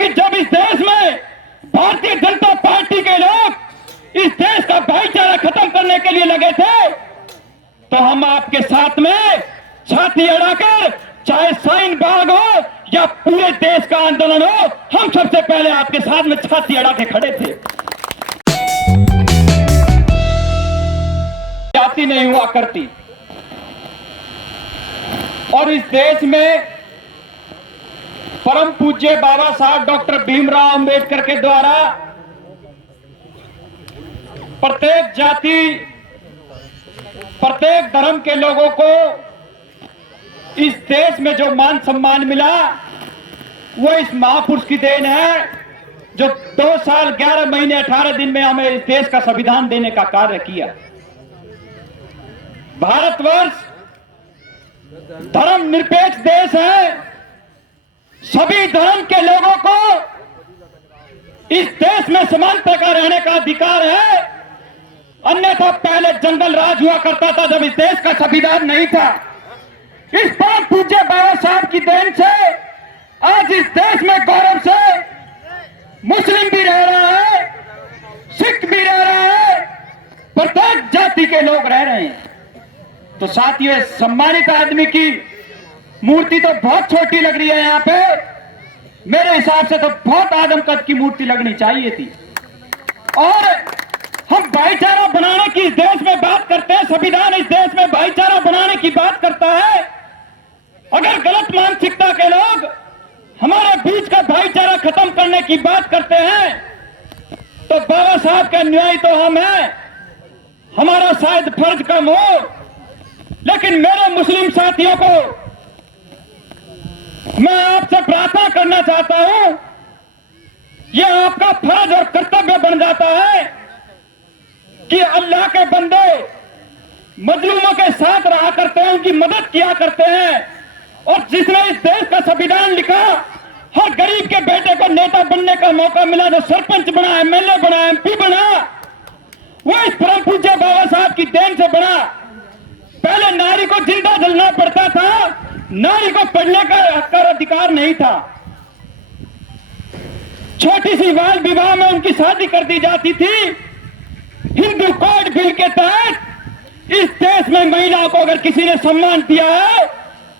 क्योंकि जब इस देश में भारतीय जनता पार्टी के लोग इस देश का भाईचारा खत्म करने के लिए लगे थे, तो हम आपके साथ में छाती अड़ाकर, चाहे शाहीन बाग हो या पूरे देश का आंदोलन हो, हम सबसे पहले आपके साथ में छाती अड़ा के खड़े थे। जाति नहीं हुआ करती, और इस देश में परम पूज्य बाबा साहब डॉक्टर भीमराव अंबेडकर के द्वारा प्रत्येक जाति, प्रत्येक धर्म के लोगों को इस देश में जो मान सम्मान मिला, वो इस महापुरुष की देन है, जो 2 साल 11 महीने 18 दिन में हमें इस देश का संविधान देने का कार्य किया। भारतवर्ष धर्म निरपेक्ष देश है, सभी धर्म के लोगों को इस देश में समानता का रहने का अधिकार है। अन्यथा पहले जंगल राज हुआ करता था जब इस देश का संविधान नहीं था। इस परम पूज्य बाबा साहब की देन से आज इस देश में गौरव से मुस्लिम भी रह रहा है, सिख भी रह रहा है, प्रत्येक जाति के लोग रह रहे हैं। तो साथियों, सम्मानित आदमी की मूर्ति तो बहुत छोटी लग रही है यहाँ पे, मेरे हिसाब से तो बहुत आदम कद की मूर्ति लगनी चाहिए थी। और हम भाईचारा बनाने की इस देश में बात करते हैं, संविधान इस देश में भाईचारा बनाने की बात करता है। अगर गलत मानसिकता के लोग हमारे बीच का भाईचारा खत्म करने की बात करते हैं, तो बाबा साहब के अनुयायी तो हम हैं, हमारा शायद फर्ज कम हो, लेकिन मेरे मुस्लिम साथियों को मैं आपसे प्रार्थना करना चाहता हूं, यह आपका फर्ज और कर्तव्य बन जाता है कि अल्लाह के बंदे मजलूमों के साथ रहा करते हैं, उनकी मदद किया करते हैं। और जिसने इस देश का संविधान लिखा, हर गरीब के बेटे को नेता बनने का मौका मिला, जो सरपंच बना, एमएलए बना, एमपी बना, वो इस परम पूज्य बाबा साहब की देन से बना। पहले नारी को जिंदा जलना पड़ता था, नारी को पढ़ने का हक और अधिकार नहीं था। छोटी सी बाल विवाह में उनकी शादी कर दी जाती थी। हिंदू कोड बिल के तहत इस देश में महिलाओं को अगर किसी ने सम्मान दिया है,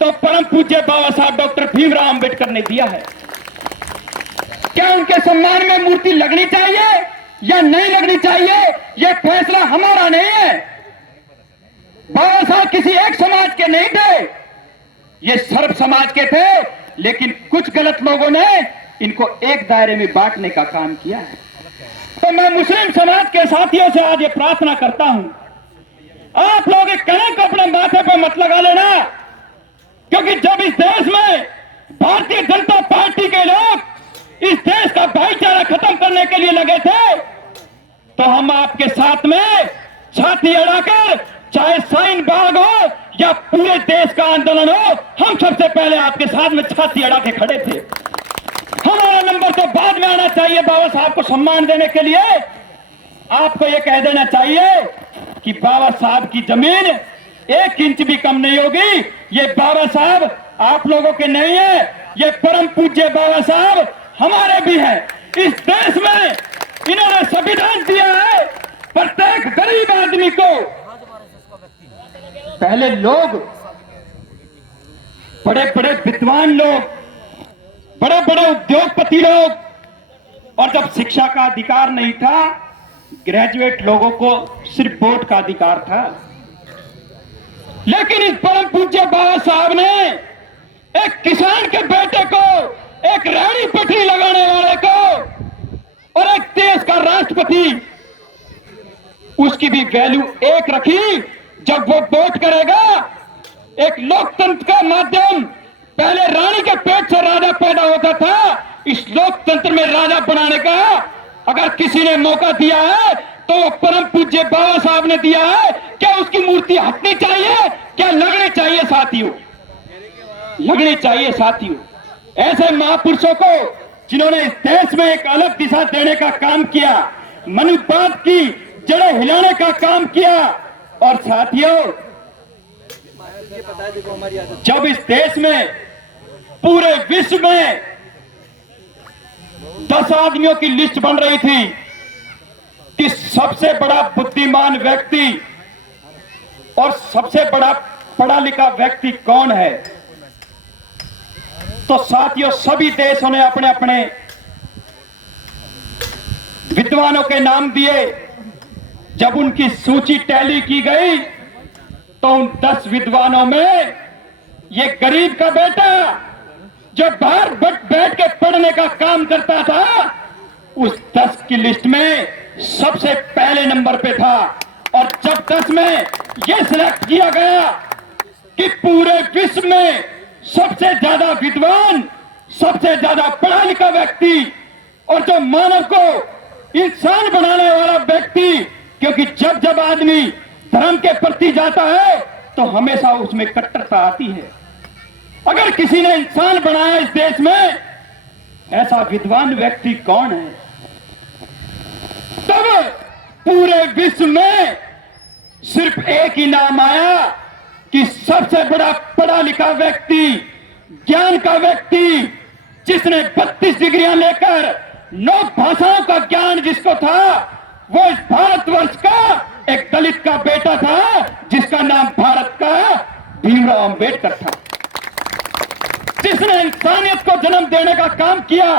तो परम पूज्य बाबा साहब डॉक्टर भीमराव अंबेडकर ने दिया है। क्या उनके सम्मान में मूर्ति लगनी चाहिए या नहीं लगनी चाहिए, यह फैसला हमारा नहीं है। बाबा साहब किसी एक समाज के नहीं थे, ये सर्व समाज के थे, लेकिन कुछ गलत लोगों ने इनको एक दायरे में बांटने का काम किया है। तो मैं मुस्लिम समाज के साथियों से आज ये प्रार्थना करता हूं, आप लोग एक कलंक अपने माथे पर मत लगा लेना, क्योंकि जब इस देश में भारतीय जनता पार्टी के लोग इस देश का भाईचारा खत्म करने के लिए लगे थे, तो हम आपके साथ में छाती अड़ाकर, चाहे शाहीन बाग हो या पूरे देश का आंदोलन हो, हम सबसे पहले आपके साथ में छाती अड़ा के खड़े थे। हमारा नंबर तो बाद में आना चाहिए। बाबा साहब को सम्मान देने के लिए आपको यह कह देना चाहिए कि बाबा साहब की जमीन 1 इंच भी कम नहीं होगी। ये बाबा साहब आप लोगों के नहीं है, ये परम पूज्य बाबा साहब हमारे भी हैं। इस देश में इन्होंने संविधान दिया है प्रत्येक गरीब आदमी को। पहले लोग, बड़े बड़े विद्वान लोग, बड़े बड़े उद्योगपति लोग, और जब शिक्षा का अधिकार नहीं था, ग्रेजुएट लोगों को सिर्फ वोट का अधिकार था। लेकिन इस परम पूज्य बाबा साहब ने एक किसान के बेटे को, एक रेहड़ी पटरी लगाने वाले को, और एक देश का राष्ट्रपति, उसकी भी वैल्यू एक रखी। जब वो वोट करेगा, एक लोकतंत्र का माध्यम, पहले रानी के पेट से राजा पैदा होता था, इस लोकतंत्र में राजा बनाने का अगर किसी ने मौका दिया है तो परम पूज्य बाबा साहब ने दिया है। क्या उसकी मूर्ति हटनी चाहिए, क्या लगनी चाहिए साथियों? लगनी चाहिए साथियों। ऐसे महापुरुषों को जिन्होंने इस देश में एक अलग दिशा देने का काम किया, मनुवाद की जड़ें हिलाने का काम किया। और साथियों, जब इस देश में, पूरे विश्व में 10 आदमियों की लिस्ट बन रही थी कि सबसे बड़ा बुद्धिमान व्यक्ति और सबसे बड़ा पढ़ा लिखा व्यक्ति कौन है। तो साथियों, सभी देशों ने अपने अपने विद्वानों के नाम दिए। जब उनकी सूची टैली की गई तो उन 10 विद्वानों में ये गरीब का बेटा जो बाहर बैठ के पढ़ने का काम करता था, उस 10 की लिस्ट में सबसे पहले नंबर पे था। और जब 10 में यह सिलेक्ट किया गया कि पूरे विश्व में सबसे ज्यादा विद्वान, सबसे ज्यादा पढ़ा लिखा व्यक्ति और जो मानव को इंसान बनाने वाला व्यक्ति, क्योंकि जब जब आदमी धर्म के प्रति जाता है तो हमेशा उसमें कट्टरता आती है। अगर किसी ने इंसान बनाया इस देश में, ऐसा विद्वान व्यक्ति कौन है? तब पूरे विश्व में सिर्फ एक ही नाम आया कि सबसे बड़ा पढ़ा लिखा व्यक्ति, ज्ञान का व्यक्ति, जिसने 32 डिग्रियां लेकर 9 भाषाओं का ज्ञान जिसको था, वो इस भारतवर्ष का एक दलित का बेटा था जिसका नाम भारत का भीमराव अंबेडकर था, जिसने इंसानियत को जन्म देने का काम किया,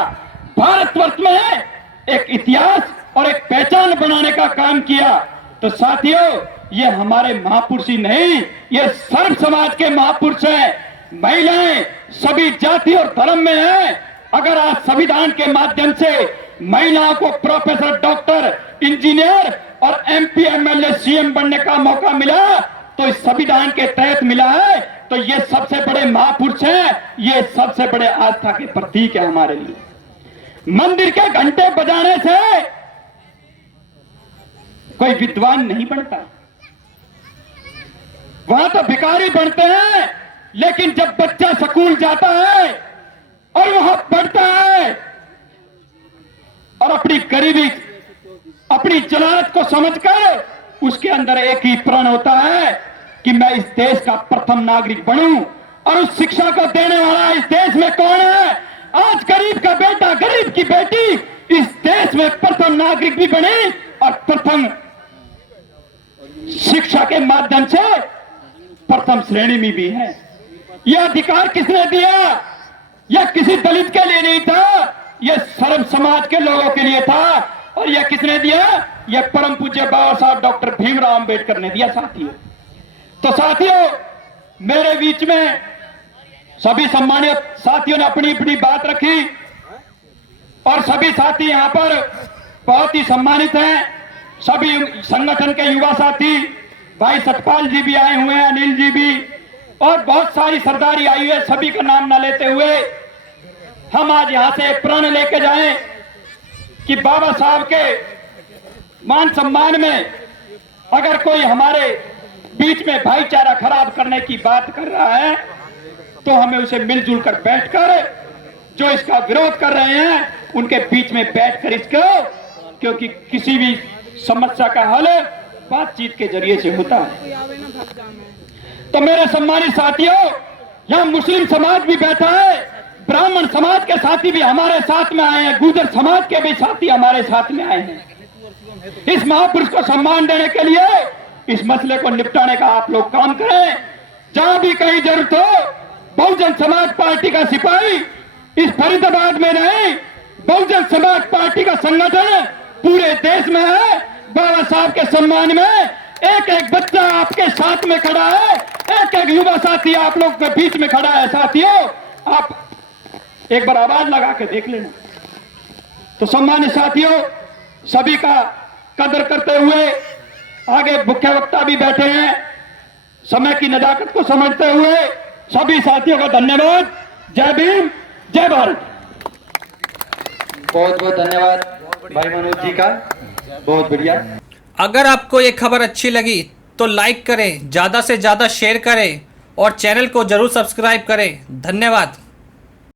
भारतवर्ष में एक इतिहास और एक पहचान बनाने का काम किया। तो साथियों, ये हमारे महापुरुष ही नहीं, ये सर्व समाज के महापुरुष हैं। महिलाएं सभी जाति और धर्म में हैं। अगर आज संविधान के माध्यम से महिलाओं को प्रोफेसर, डॉक्टर, इंजीनियर और एमपी, एमएलए, सीएम बनने का मौका मिला तो इस संविधान के तहत मिला है। तो ये सबसे बड़े महापुरुष हैं, ये सबसे बड़े आस्था के प्रतीक है हमारे लिए। मंदिर के घंटे बजाने से कोई विद्वान नहीं बनता, वहां तो भिखारी बनते हैं। लेकिन जब बच्चा स्कूल जाता है और वहां पढ़ता है और अपनी गरीबी, अपनी जलालत को समझकर उसके अंदर एक ही प्रण होता है कि मैं इस देश का प्रथम नागरिक बनूं, और उस शिक्षा को देने वाला इस देश में कौन है? आज गरीब का बेटा, गरीब की बेटी इस देश में प्रथम नागरिक भी बने और प्रथम शिक्षा के माध्यम से प्रथम श्रेणी में भी है। यह अधिकार किसने दिया? यह किसी दलित के लिए नहीं था, यह सर्व समाज के लोगों के लिए था। और यह किसने दिया? यह परम पूज्य बाबा साहब डॉक्टर भीमराव अंबेडकर ने दिया साथियों। तो साथियों, मेरे बीच में सभी सम्मानित साथियों ने अपनी अपनी बात रखी और सभी साथी यहां पर बहुत ही सम्मानित हैं। सभी संगठन के युवा साथी, भाई सतपाल जी भी आए हुए हैं, अनिल जी भी, और बहुत सारी सरदारी आई है। सभी का नाम ना लेते हुए हम आज यहां से एक प्रण लेके जाएं कि बाबा साहब के मान सम्मान में अगर कोई हमारे बीच में भाईचारा खराब करने की बात कर रहा है तो हमें उसे मिलजुल कर बैठकर, जो इसका विरोध कर रहे हैं उनके बीच में बैठकर इसको, क्योंकि किसी भी समस्या का हल बातचीत के जरिए से होता है। तो मेरे सम्मानित साथियों, यहां मुस्लिम समाज भी बैठा है, ब्राह्मण समाज के साथी भी हमारे साथ में आए हैं, गुर्जर समाज के भी साथी हमारे साथ में आए हैं। इस महापुरुष को सम्मान देने के लिए इस मसले को निपटाने का आप लोग काम करें। जहां भी कहीं जरूरत हो, बहुजन समाज पार्टी का सिपाही इस फरीदाबाद में नहीं, बहुजन समाज पार्टी का संगठन पूरे देश में है। बाबा साहब के सम्मान में एक एक बच्चा आपके साथ में खड़ा है, एक एक युवा साथी आप लोग के बीच में खड़ा है। साथियों, आप एक बार आवाज लगा के देख लेना। तो सम्मानित साथियों, सभी का कदर करते हुए आगे मुख्य वक्ता भी बैठे हैं, समय की नजाकत को समझते हुए सभी साथियों का धन्यवाद। जय भीम, जय भारत। बहुत बहुत धन्यवाद भाई मनोज जी का, बहुत बढ़िया। अगर आपको ये खबर अच्छी लगी तो लाइक करें, ज़्यादा से ज़्यादा शेयर करें और चैनल को ज़रूर सब्सक्राइब करें। धन्यवाद।